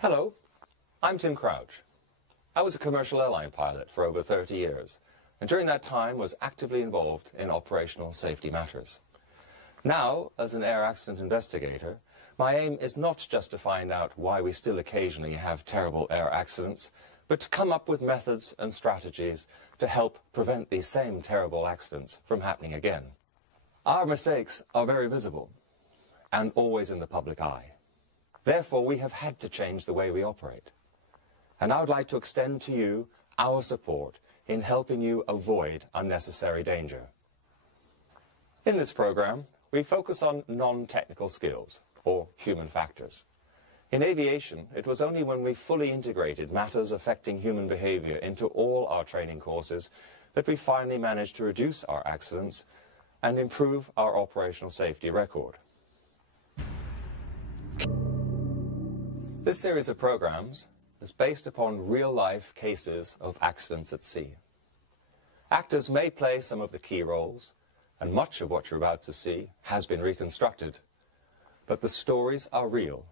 Hello, I'm Tim Crouch. I was a commercial airline pilot for over 30 years, and during that time was actively involved in operational safety matters. Now, as an air accident investigator, my aim is not just to find out why we still occasionally have terrible air accidents, but to come up with methods and strategies to help prevent these same terrible accidents from happening again. Our mistakes are very visible and always in the public eye. Therefore, we have had to change the way we operate. And I would like to extend to you our support in helping you avoid unnecessary danger. In this program, we focus on non-technical skills, or human factors. In aviation, it was only when we fully integrated matters affecting human behavior into all our training courses that we finally managed to reduce our accidents and improve our operational safety record. This series of programs is based upon real-life cases of accidents at sea. Actors may play some of the key roles, and much of what you're about to see has been reconstructed. But the stories are real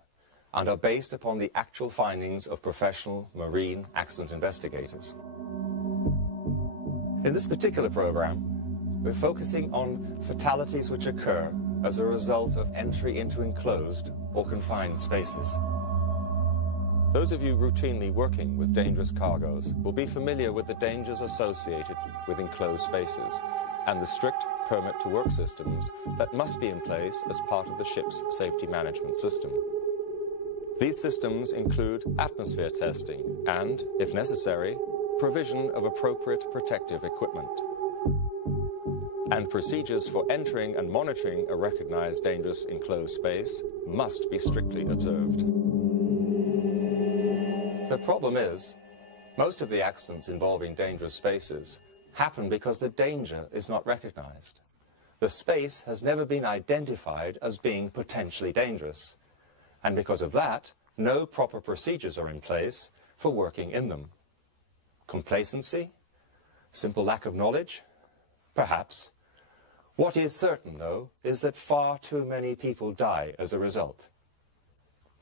and are based upon the actual findings of professional marine accident investigators. In this particular program, we're focusing on fatalities which occur as a result of entry into enclosed or confined spaces. Those of you routinely working with dangerous cargoes will be familiar with the dangers associated with enclosed spaces and the strict permit-to-work systems that must be in place as part of the ship's safety management system. These systems include atmosphere testing and, if necessary, provision of appropriate protective equipment. And procedures for entering and monitoring a recognized dangerous enclosed space must be strictly observed. The problem is, most of the accidents involving dangerous spaces happen because the danger is not recognized. The space has never been identified as being potentially dangerous, and because of that, no proper procedures are in place for working in them. Complacency? Simple lack of knowledge? Perhaps. What is certain, though, is that far too many people die as a result.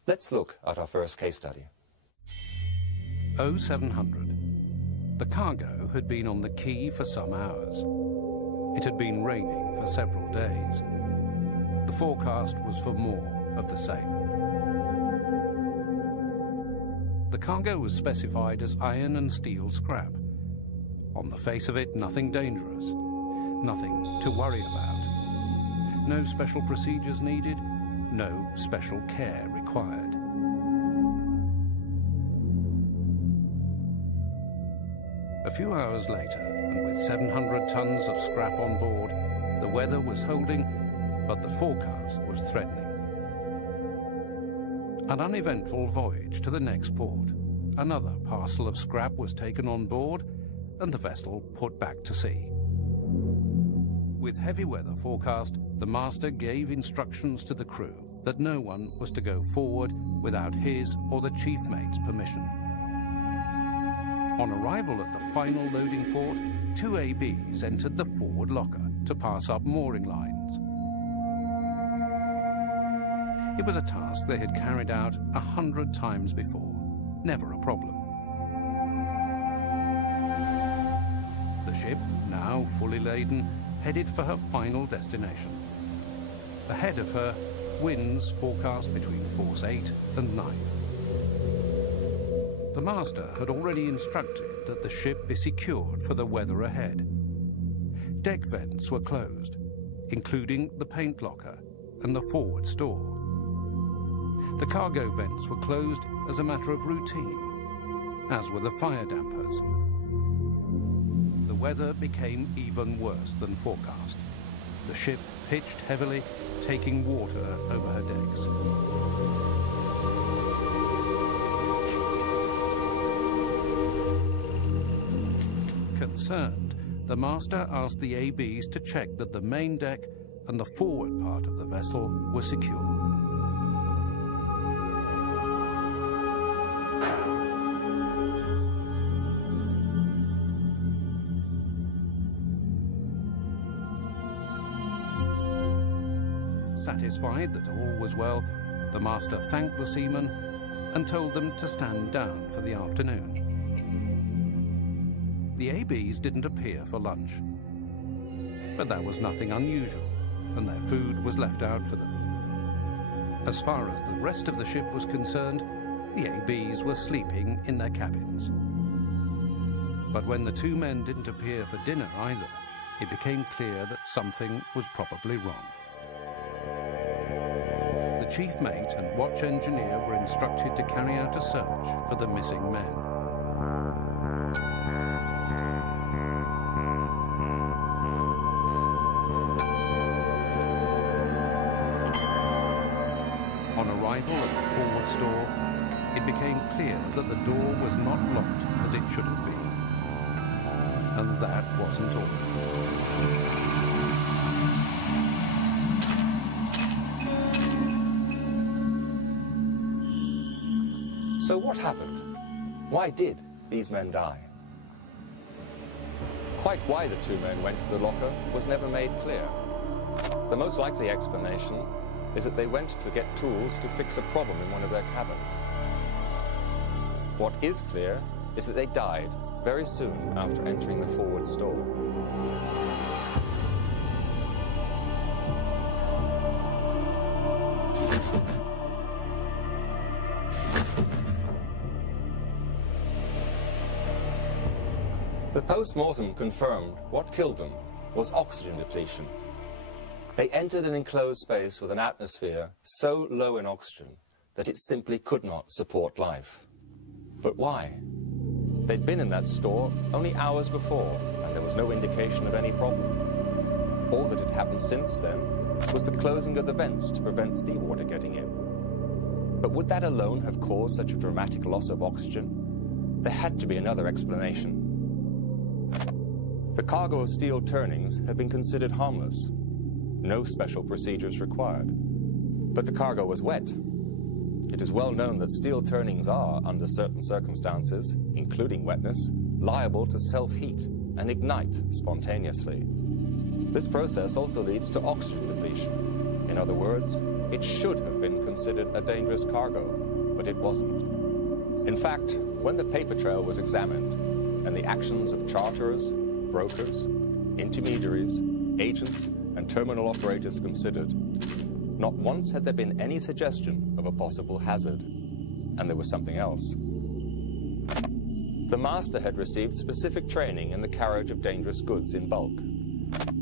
Let's look at our first case study. 0700. The cargo had been on the quay for some hours. It had been raining for several days. The forecast was for more of the same. The cargo was specified as iron and steel scrap. On the face of it, nothing dangerous, nothing to worry about. No special procedures needed, no special care required. A few hours later, and with 700 tons of scrap on board, the weather was holding, but the forecast was threatening. An uneventful voyage to the next port. Another parcel of scrap was taken on board, and the vessel put back to sea. With heavy weather forecast, the master gave instructions to the crew that no one was to go forward without his or the chief mate's permission. On arrival at the final loading port, 2 ABs entered the forward locker to pass up mooring lines. It was a task they had carried out 100 times before, never a problem. The ship, now fully laden, headed for her final destination. Ahead of her, winds forecast between force 8 and 9. The master had already instructed that the ship be secured for the weather ahead. Deck vents were closed, including the paint locker and the forward store. The cargo vents were closed as a matter of routine, as were the fire dampers. The weather became even worse than forecast. The ship pitched heavily, taking water over her decks. Concerned, the master asked the ABs to check that the main deck and the forward part of the vessel were secure. Satisfied that all was well, the master thanked the seaman and told them to stand down for the afternoon. The ABs didn't appear for lunch, but that was nothing unusual, and their food was left out for them. As far as the rest of the ship was concerned, the ABs were sleeping in their cabins. But when the two men didn't appear for dinner either, it became clear that something was probably wrong. The chief mate and watch engineer were instructed to carry out a search for the missing men. On arrival at the forward store, it became clear that the door was not locked as it should have been. And that wasn't all. So what happened? Why did these men die? Quite why the two men went to the locker was never made clear. The most likely explanation is that they went to get tools to fix a problem in one of their cabins. What is clear is that they died very soon after entering the forward store. The post-mortem confirmed what killed them was oxygen depletion. They entered an enclosed space with an atmosphere so low in oxygen that it simply could not support life. But why? They'd been in that store only hours before, and there was no indication of any problem. All that had happened since then was the closing of the vents to prevent seawater getting in. But would that alone have caused such a dramatic loss of oxygen? There had to be another explanation. The cargo of steel turnings had been considered harmless. No special procedures required. But the cargo was wet. It is well known that steel turnings are, under certain circumstances, including wetness, liable to self-heat and ignite spontaneously. This process also leads to oxygen depletion. In other words, it should have been considered a dangerous cargo, but it wasn't. In fact, when the paper trail was examined and the actions of charterers, brokers, intermediaries, agents, and terminal operators considered, not once had there been any suggestion of a possible hazard. And there was something else. The master had received specific training in the carriage of dangerous goods in bulk.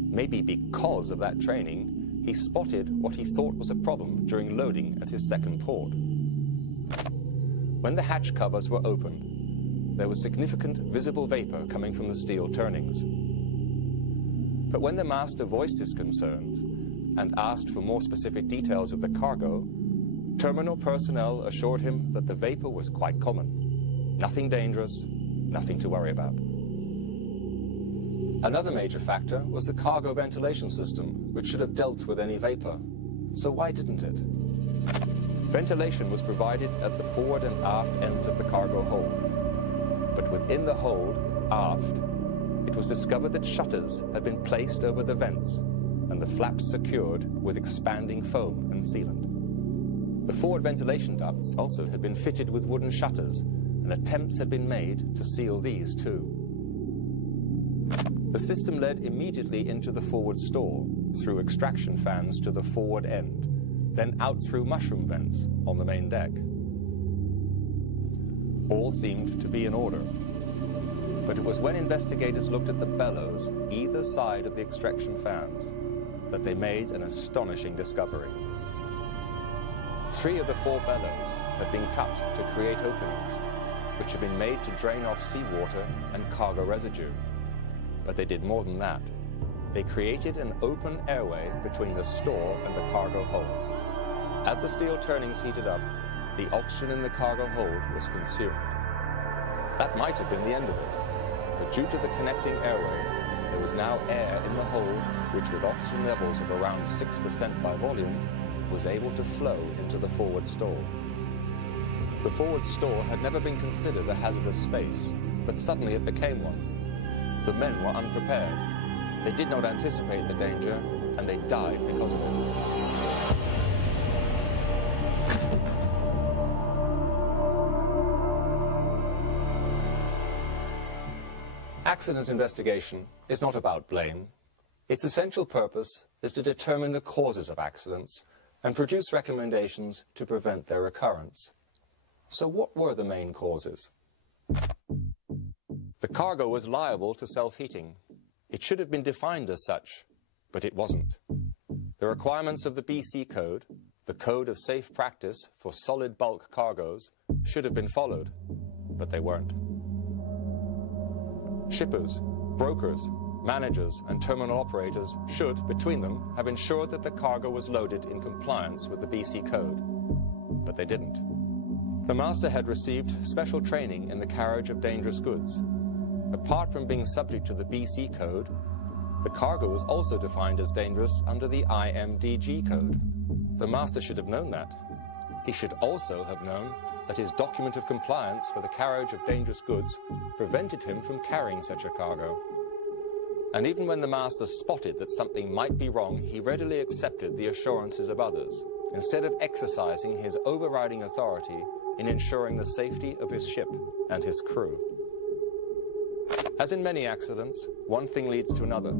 Maybe because of that training, he spotted what he thought was a problem during loading at his second port. When the hatch covers were opened, there was significant visible vapor coming from the steel turnings. But when the master voiced his concerns and asked for more specific details of the cargo, terminal personnel assured him that the vapor was quite common. Nothing dangerous, nothing to worry about. Another major factor was the cargo ventilation system, which should have dealt with any vapor. So why didn't it? Ventilation was provided at the forward and aft ends of the cargo hold. But within the hold, aft, it was discovered that shutters had been placed over the vents and the flaps secured with expanding foam and sealant. The forward ventilation ducts also had been fitted with wooden shutters, and attempts had been made to seal these too. The system led immediately into the forward store through extraction fans to the forward end, then out through mushroom vents on the main deck. All seemed to be in order. But it was when investigators looked at the bellows either side of the extraction fans that they made an astonishing discovery. 3 of the 4 bellows had been cut to create openings, which had been made to drain off seawater and cargo residue. But they did more than that. They created an open airway between the store and the cargo hold. As the steel turnings heated up, the oxygen in the cargo hold was consumed. That might have been the end of it, but due to the connecting airway, there was now air in the hold, which with oxygen levels of around 6% by volume, was able to flow into the forward store. The forward store had never been considered a hazardous space, but suddenly it became one. The men were unprepared. They did not anticipate the danger, and they died because of it. Accident investigation is not about blame. Its essential purpose is to determine the causes of accidents and produce recommendations to prevent their recurrence. So what were the main causes? The cargo was liable to self-heating. It should have been defined as such, but it wasn't. The requirements of the BC Code, the Code of Safe Practice for solid bulk cargoes, should have been followed, but they weren't. Shippers, brokers, managers and terminal operators should, between them, have ensured that the cargo was loaded in compliance with the BC Code, but they didn't. The master had received special training in the carriage of dangerous goods. Apart from being subject to the BC Code, the cargo was also defined as dangerous under the IMDG Code. The master should have known that. He should also have known that his document of compliance for the carriage of dangerous goods prevented him from carrying such a cargo. And even when the master spotted that something might be wrong, he readily accepted the assurances of others, instead of exercising his overriding authority in ensuring the safety of his ship and his crew. As in many accidents, one thing leads to another.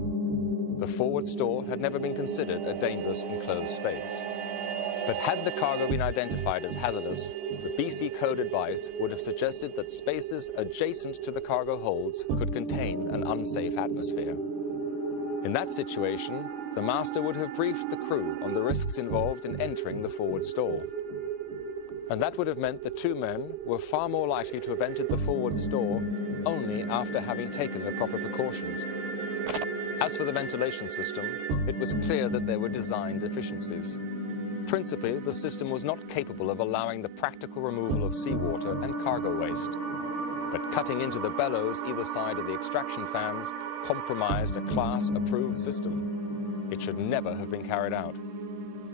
The forward store had never been considered a dangerous enclosed space. But had the cargo been identified as hazardous, the BC Code advice would have suggested that spaces adjacent to the cargo holds could contain an unsafe atmosphere. In that situation, the master would have briefed the crew on the risks involved in entering the forward store. And that would have meant the two men were far more likely to have entered the forward store only after having taken the proper precautions. As for the ventilation system, it was clear that there were design deficiencies. Principally, the system was not capable of allowing the practical removal of seawater and cargo waste. But cutting into the bellows either side of the extraction fans compromised a class-approved system. It should never have been carried out.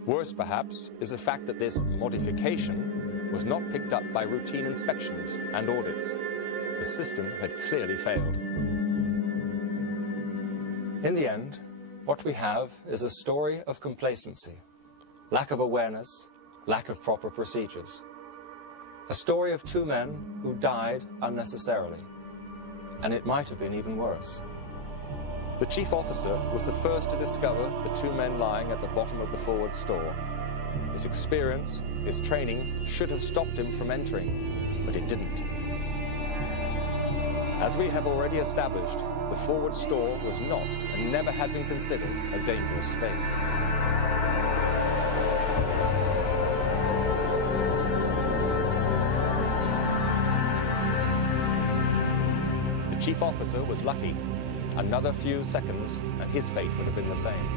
Worse, perhaps, is the fact that this modification was not picked up by routine inspections and audits. The system had clearly failed. In the end, what we have is a story of complacency, lack of awareness, lack of proper procedures. A story of two men who died unnecessarily, and it might have been even worse. The chief officer was the first to discover the two men lying at the bottom of the forward store. His experience, his training, should have stopped him from entering, but it didn't. As we have already established, the forward store was not and never had been considered a dangerous space. The chief officer was lucky. Another few seconds and his fate would have been the same.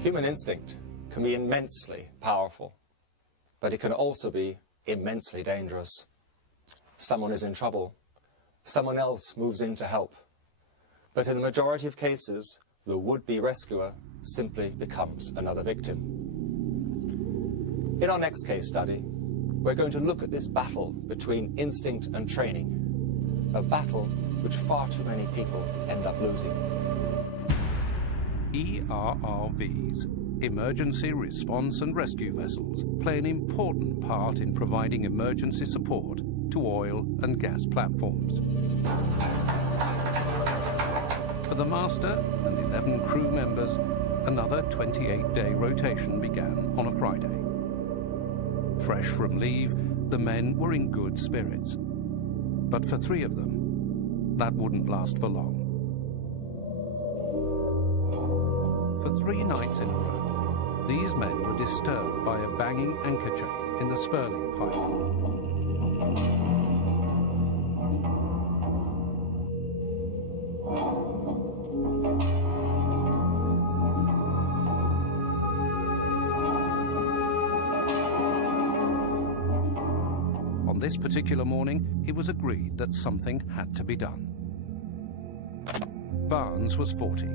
Human instinct can be immensely powerful, but it can also be immensely dangerous. Someone is in trouble. Someone else moves in to help. But in the majority of cases, the would-be rescuer simply becomes another victim. In our next case study, we're going to look at this battle between instinct and training, a battle which far too many people end up losing. ERRVs, Emergency Response and Rescue Vessels, play an important part in providing emergency support to oil and gas platforms. For the master and 11 crew members, another 28-day rotation began on a Friday. Fresh from leave, the men were in good spirits. But for 3 of them, that wouldn't last for long. For 3 nights in a row, these men were disturbed by a banging anchor chain in the spurling pipe. On this particular morning, it was agreed that something had to be done. Barnes was 40,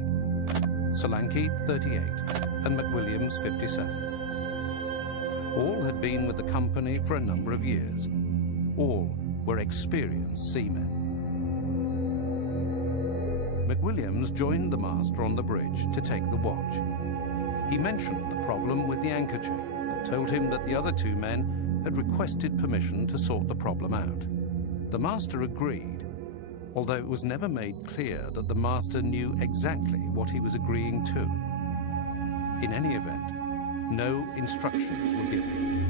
Solanke 38, and McWilliams 57. All had been with the company for a number of years. All were experienced seamen. McWilliams joined the master on the bridge to take the watch. He mentioned the problem with the anchor chain and told him that the other 2 men had requested permission to sort the problem out. The master agreed, although it was never made clear that the master knew exactly what he was agreeing to. In any event, no instructions were given.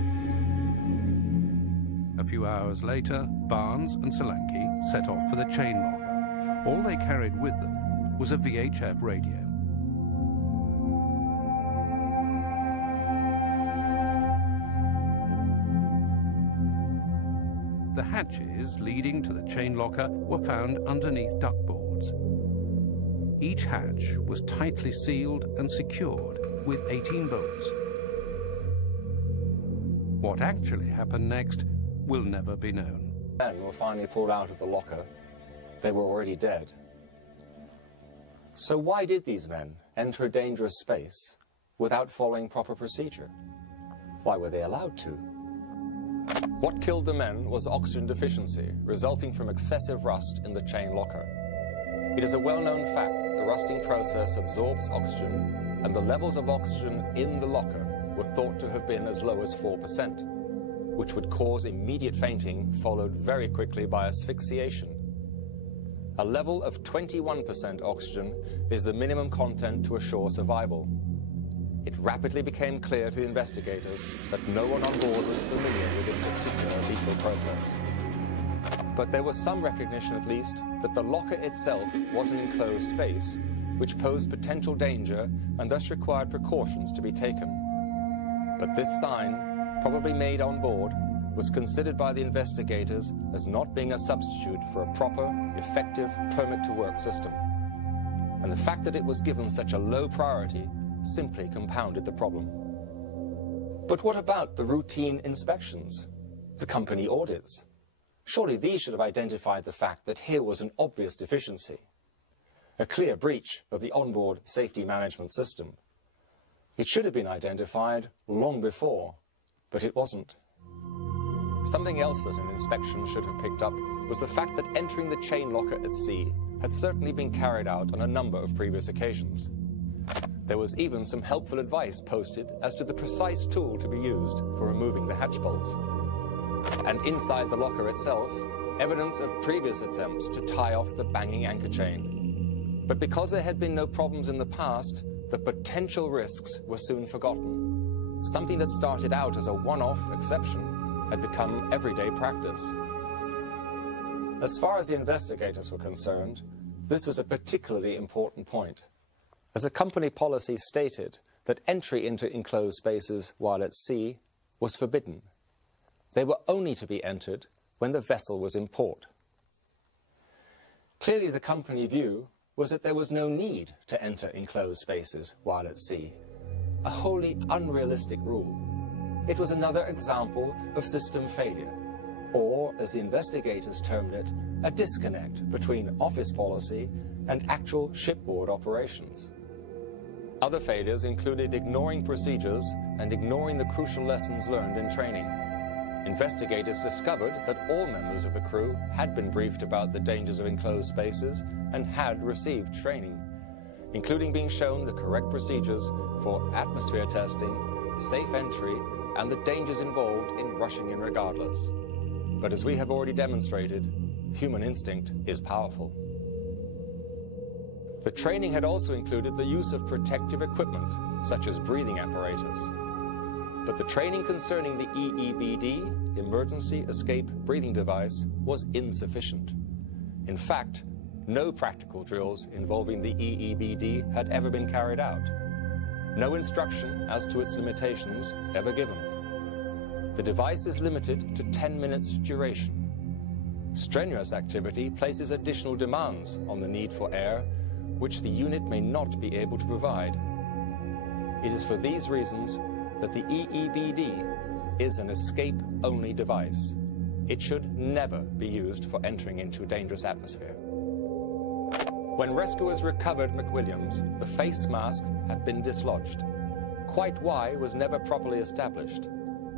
A few hours later, Barnes and Solanki set off for the chain locker. All they carried with them was a VHF radio. The hatches leading to the chain locker were found underneath duckboards. Each hatch was tightly sealed and secured with 18 bolts. What actually happened next will never be known. Men were finally pulled out of the locker. They were already dead. So why did these men enter a dangerous space without following proper procedure? Why were they allowed to? What killed the men was oxygen deficiency, resulting from excessive rust in the chain locker. It is a well-known fact that the rusting process absorbs oxygen, and the levels of oxygen in the locker were thought to have been as low as 4%, which would cause immediate fainting, followed very quickly by asphyxiation. A level of 21% oxygen is the minimum content to assure survival. It rapidly became clear to the investigators that no one on board was familiar with this particular lethal process. But there was some recognition, at least, that the locker itself was an enclosed space, which posed potential danger and thus required precautions to be taken. But this sign, probably made on board, was considered by the investigators as not being a substitute for a proper, effective permit-to-work system. And the fact that it was given such a low priority simply compounded the problem. But what about the routine inspections, the company audits? Surely these should have identified the fact that here was an obvious deficiency, a clear breach of the onboard safety management system. It should have been identified long before, but it wasn't. Something else that an inspection should have picked up was the fact that entering the chain locker at sea had certainly been carried out on a number of previous occasions. There was even some helpful advice posted as to the precise tool to be used for removing the hatch bolts. And inside the locker itself, evidence of previous attempts to tie off the banging anchor chain. But because there had been no problems in the past, the potential risks were soon forgotten. Something that started out as a one-off exception had become everyday practice. As far as the investigators were concerned, this was a particularly important point, as a company policy stated that entry into enclosed spaces while at sea was forbidden. They were only to be entered when the vessel was in port. Clearly, the company view was that there was no need to enter enclosed spaces while at sea, a wholly unrealistic rule. It was another example of system failure, or, as the investigators termed it, a disconnect between office policy and actual shipboard operations. Other failures included ignoring procedures and ignoring the crucial lessons learned in training. Investigators discovered that all members of the crew had been briefed about the dangers of enclosed spaces and had received training, including being shown the correct procedures for atmosphere testing, safe entry, and the dangers involved in rushing in regardless. But as we have already demonstrated, human instinct is powerful. The training had also included the use of protective equipment, such as breathing apparatus. But the training concerning the EEBD, Emergency Escape Breathing Device, was insufficient. In fact, no practical drills involving the EEBD had ever been carried out. No instruction as to its limitations ever given. The device is limited to 10 minutes duration. Strenuous activity places additional demands on the need for air, which the unit may not be able to provide. It is for these reasons that the EEBD is an escape-only device. It should never be used for entering into a dangerous atmosphere. When rescuers recovered McWilliams, the face mask had been dislodged. Quite why was never properly established.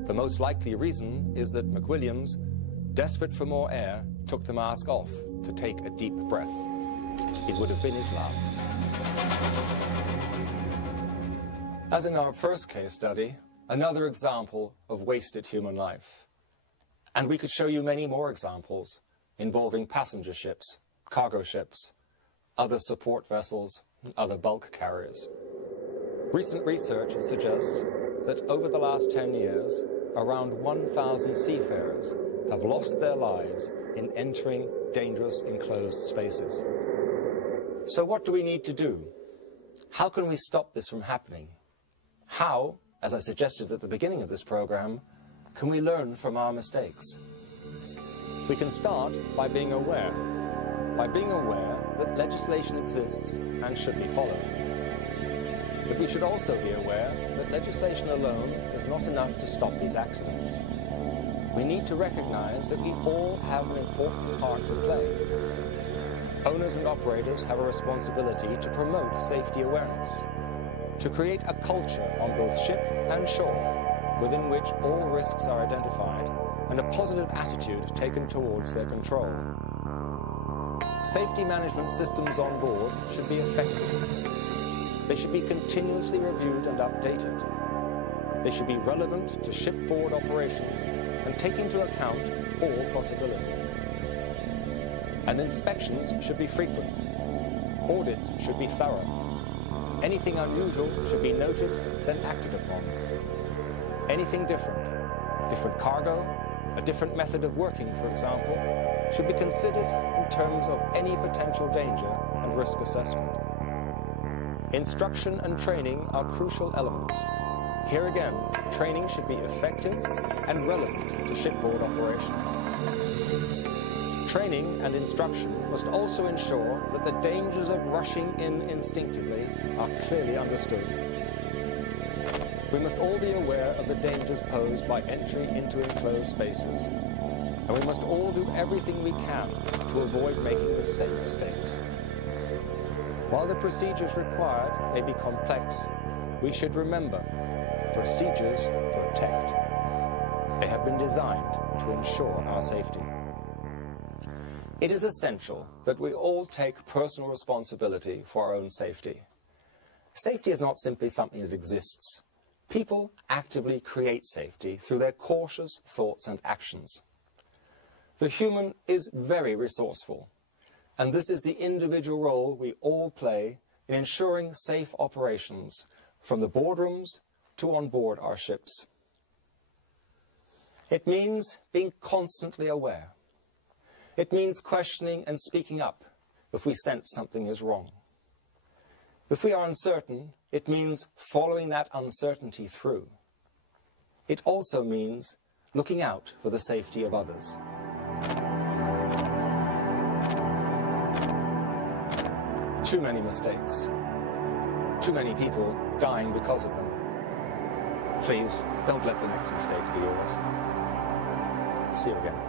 The most likely reason is that McWilliams, desperate for more air, took the mask off to take a deep breath. It would have been his last. As in our first case study, another example of wasted human life. And we could show you many more examples involving passenger ships cargo ships, other support vessels, and other bulk carriers. Recent research suggests that over the last 10 years, around 1,000 seafarers have lost their lives in entering dangerous enclosed spaces. So what do we need to do? How can we stop this from happening? How, as I suggested at the beginning of this program, can we learn from our mistakes? We can start by being aware that legislation exists and should be followed. But we should also be aware that legislation alone is not enough to stop these accidents. We need to recognize that we all have an important part to play. Owners and operators have a responsibility to promote safety awareness, to create a culture on both ship and shore within which all risks are identified and a positive attitude taken towards their control. Safety management systems on board should be effective. They should be continuously reviewed and updated. They should be relevant to shipboard operations and take into account all possibilities. And inspections should be frequent. Audits should be thorough. Anything unusual should be noted, then acted upon. Anything different cargo, a different method of working, for example, should be considered in terms of any potential danger and risk assessment. Instruction and training are crucial elements. Here again, training should be effective and relevant to shipboard operations. Training and instruction must also ensure that the dangers of rushing in instinctively are clearly understood. We must all be aware of the dangers posed by entry into enclosed spaces, and we must all do everything we can to avoid making the same mistakes. While the procedures required may be complex, we should remember, procedures protect. They have been designed to ensure our safety. It is essential that we all take personal responsibility for our own safety. Safety is not simply something that exists. People actively create safety through their cautious thoughts and actions. The human is very resourceful, and this is the individual role we all play in ensuring safe operations from the boardrooms to on board our ships. It means being constantly aware. It means questioning and speaking up if we sense something is wrong. If we are uncertain, it means following that uncertainty through. It also means looking out for the safety of others. Too many mistakes. Too many people dying because of them. Please, don't let the next mistake be yours. See you again.